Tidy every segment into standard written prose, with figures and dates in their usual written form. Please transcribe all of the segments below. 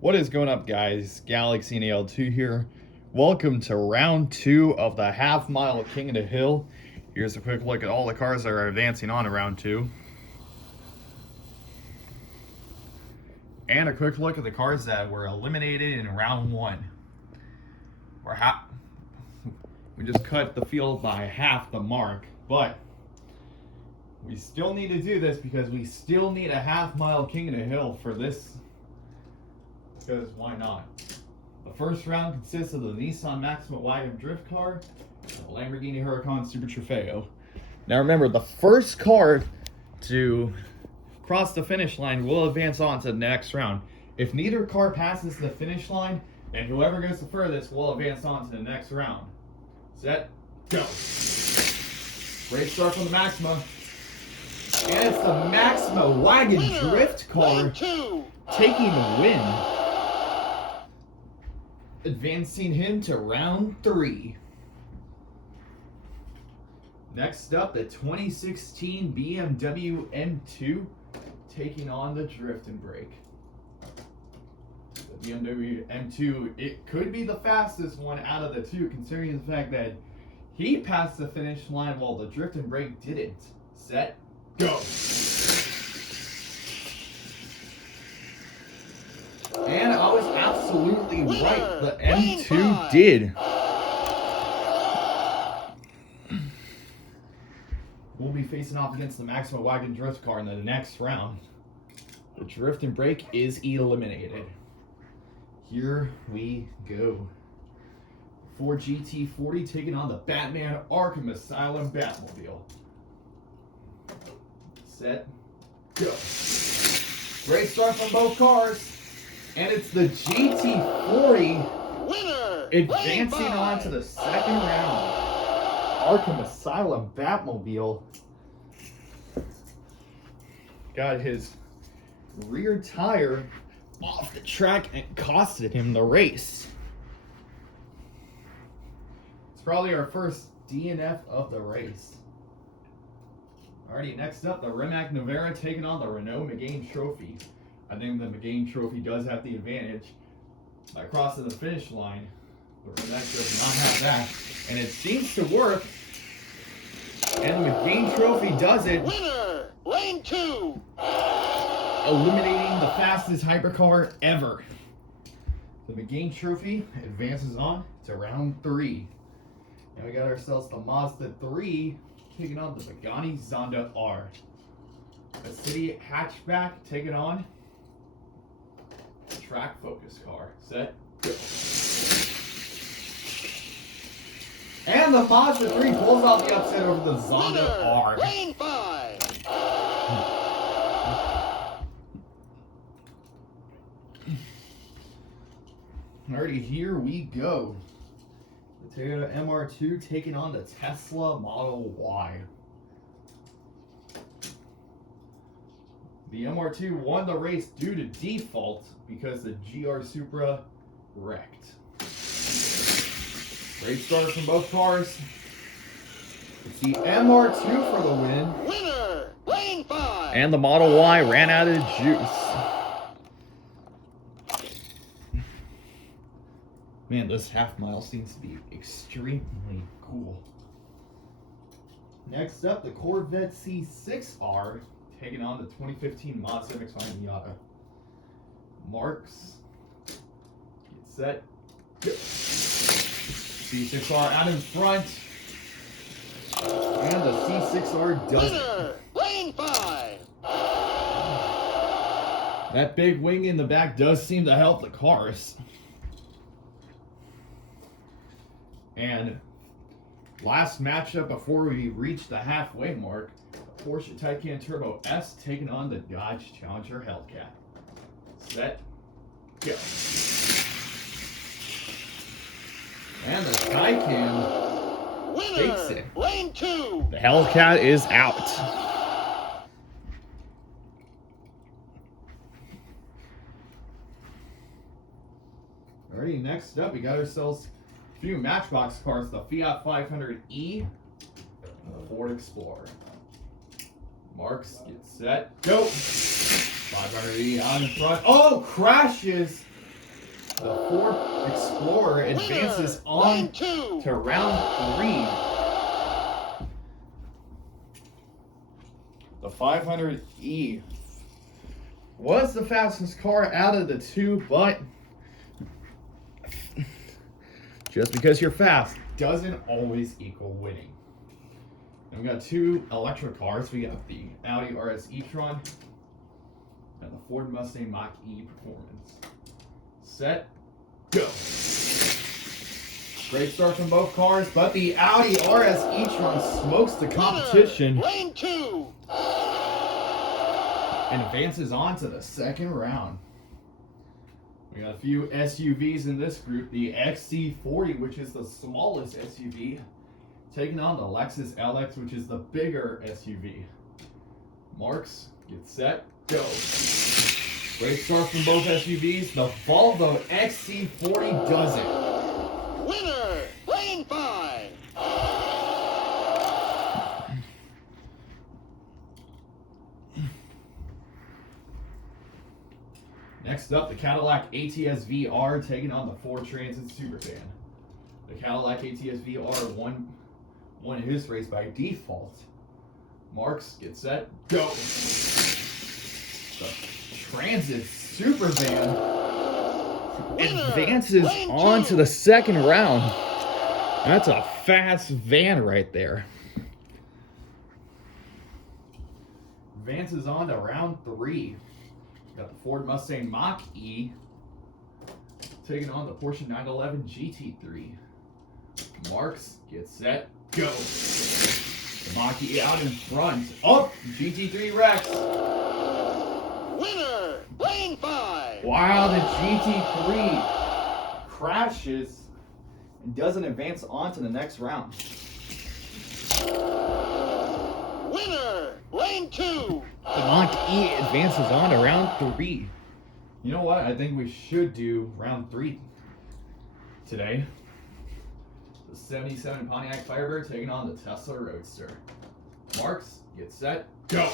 What is going up, guys? Galaxy NAL2 here. Welcome to round 2 of the half mile King of the Hill. Here's a quick look at all the cars that are advancing on to round 2. And a quick look at the cars that were eliminated in round 1. We just cut the field by half the mark, but we still need to do this because we still need a half mile King of the Hill for this. Because why not? The first round consists of the Nissan Maxima Wagon Drift car and the Lamborghini Huracan Super Trofeo. Now remember, the first car to cross the finish line will advance on to the next round. If neither car passes the finish line, then whoever goes the furthest will advance on to the next round. Set, go. Great start from the Maxima. And it's the Maxima Wagon Drift car taking the win, advancing him to round 3. Next up, the 2016 BMW M2 taking on the Drift and Brake. The BMW M2, it could be the fastest one out of the two, considering the fact that he passed the finish line while the Drift and Brake didn't. Set, go. And I was absolutely right. The M2 did. We'll be facing off against the Maxima Wagon Drift car in the next round. The Drift and Brake is eliminated. Here we go. Ford GT40 taking on the Batman Arkham Asylum Batmobile. Set, go. Great start from both cars. And it's the GT40 winner, advancing on to the second round. Arkham Asylum Batmobile got his rear tire off the track and costed him the race. It's probably our first DNF of the race. Alrighty, next up, the Rimac Nevera taking on the Renault Megane Trophy. I think the Megane Trophy does have the advantage by crossing the finish line. The Rimac does not have that, and it seems to work. And the Megane Trophy does it, winner, lane 2, eliminating the fastest hypercar ever. The Megane Trophy advances on to round 3. And we got ourselves the Mazda 3 taking on the Pagani Zonda R. A city hatchback taking on the track focus car. Set, go. And the Mazda 3 pulls off the upset over the Zonda R. lane 5, Alrighty, here we go. The Toyota MR2 taking on the Tesla Model Y. The MR2 won the race due to default because the GR Supra wrecked. Great start from both cars. It's the MR2 for the win. winner, lane 5, And the Model Y ran out of juice. Man, this half mile seems to be extremely cool. Next up, the Corvette C6R taking on the 2015 Mazda MX-5 Miata. Marks, get set, go. C6R out in front. And the C6R does it. winner, lane 5, That big wing in the back does seem to help the cars. And last matchup before we reach the halfway mark, the Porsche Taycan Turbo S taking on the Dodge Challenger Hellcat. Set, go. And the Taycan takes winner, it. lane 2, The Hellcat is out. Alrighty, next up, we got ourselves a few Matchbox cars, the Fiat 500e and the Ford Explorer. Marks, get set, go. 500e out in front. Oh, crashes The Ford Explorer advances on Lane 2. to round 3. The 500E was the fastest car out of the two, but just because you're fast doesn't always equal winning. And we got two electric cars. We got the Audi RS e-tron and the Ford Mustang Mach-E Performance. Set, go. Great start from both cars, but the Audi RS e-tron smokes the competition Lane 2. and advances on to the second round. We got a few SUVs in this group. The XC40, which is the smallest SUV, taking on the Lexus LX, which is the bigger SUV. Marks, get set, go. Great start from both SUVs. The Volvo XC40 does it. Winner, lane 5. Next up, the Cadillac ATS VR taking on the Ford Transit Superfan. The Cadillac ATS VR won his race by default. Marks, get set, go. The Transit Supervan advances on to the second round. That's a fast van right there. Advances on to round 3. Got the Ford Mustang Mach-E taking on the Porsche 911 GT3. Marks, get set, go. The Mach-E out in front. Oh, GT3 Rex. Winner, lane 5. Wow, the GT3 crashes and doesn't advance on to the next round. Winner, lane 2. The Mach-E advances on to round 3. You know what? I think we should do round 3 today. The 77 Pontiac Firebird taking on the Tesla Roadster. Marks, get set, go.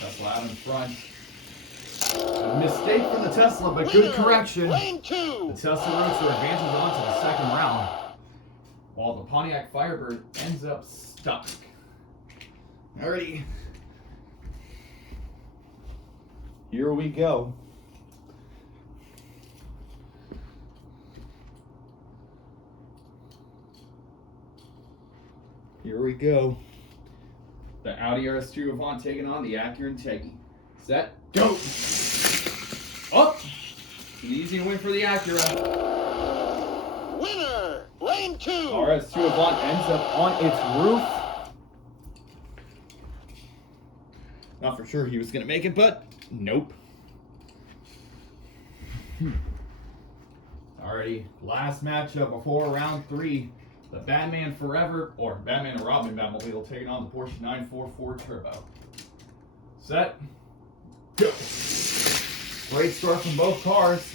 Tesla out in front. A mistake from the Tesla, but good correction. Lane 2. The Tesla Roadster advances on to the second round, while the Pontiac Firebird ends up stuck. Alrighty. Here we go. Here we go. The Audi RS2 Avant taking on the Acura Integrity. Set, go! Up! An easy win for the Acura. Winner, lane 2. RS2 Avant ends up on its roof. Not for sure he was going to make it, but nope. Alrighty, last matchup before round 3. The Batman Forever, or Batman and Robin Batmobile taking on the Porsche 944 Turbo. Set, go. Great start from both cars.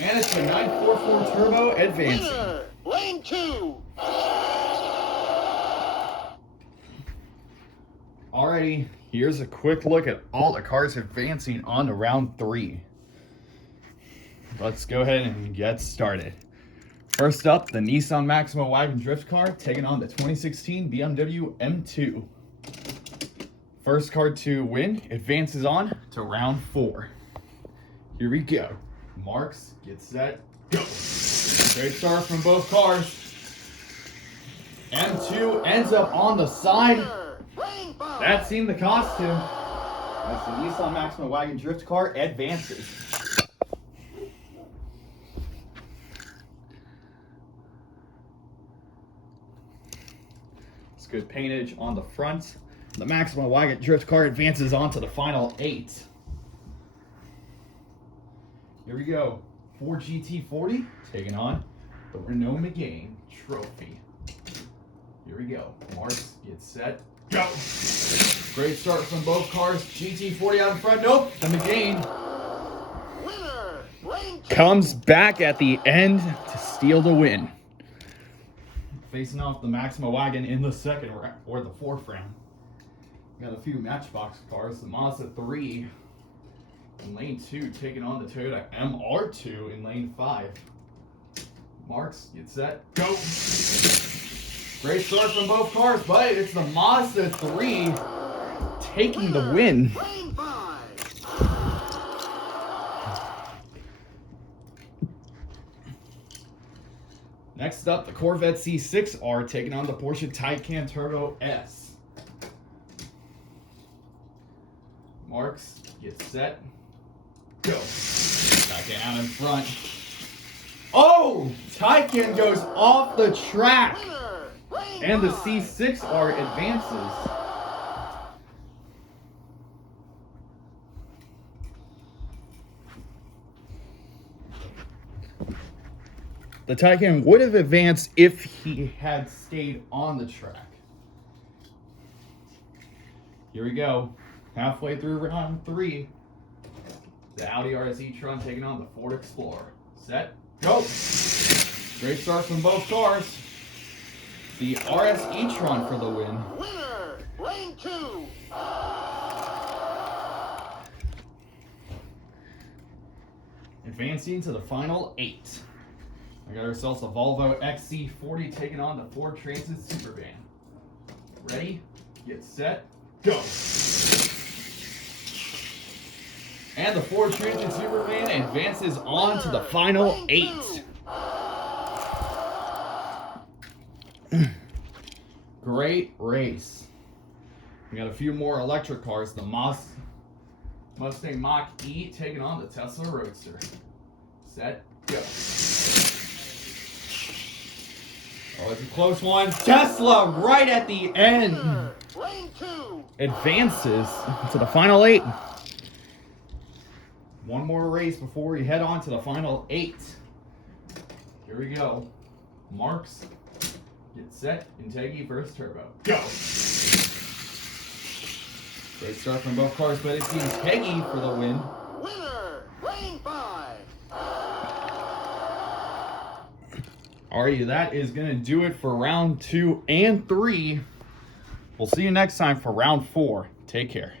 And it's the 944 Turbo advancing. Winner, lane 2. Alrighty, here's a quick look at all the cars advancing on to round 3. Let's go ahead and get started. First up, the Nissan Maxima Wagon Drift car taking on the 2016 BMW M2. First car to win advances on to round 4. Here we go. Marks, get set, go. Great start from both cars. M2 ends up on the side. Winner, lane 5. That seemed the costume. As the Nissan Maxima Wagon Drift car advances. It's good paintage on the front. The Maxima Wagon Drift car advances on to the final 8. Here we go. Ford GT40 taking on the Renault Megane Trophy. Here we go. Marks, get set, go. Great start from both cars. GT40 out in front. Nope. The Megane Winner, lane 2. comes back at the end to steal the win. Facing off the Maxima Wagon in the second round, or the fourth round. Got a few Matchbox cars. The Mazda 3 In lane 2, taking on the Toyota MR2 in lane 5. Marks, get set, go. Great start from both cars, but it's the Mazda 3 taking the win. Lane 5. Next up, the Corvette C6R taking on the Porsche Taycan Turbo S. Marks, get set, go. Taycan out in front. Oh! Taycan goes off the track. Winner. Lane And the 5. C6R advances. The Taycan would have advanced if he had stayed on the track. Here we go. Halfway through round 3. The Audi RS e-tron taking on the Ford Explorer. Set, go. Great start from both cars. The RS e-tron for the win. Winner. Lane 2. Advancing to the final 8. We got ourselves a Volvo XC40 taking on the Ford Transit Supervan. Ready, get set, go. And the Ford Transit Supervan advances on to the final 8. Great race. We got a few more electric cars. The Mustang Mach-E taking on the Tesla Roadster. Set, go. Oh, it's a close one. Tesla right at the end Lane 2. advances to the final 8. One more race before we head on to the final 8. Here we go. Marks, get set, Integi versus Turbo. Go! Great start from both cars, but it's Integi for the win. Winner. Lane 5. Alrighty, that is going to do it for round 2 and 3. We'll see you next time for round 4. Take care.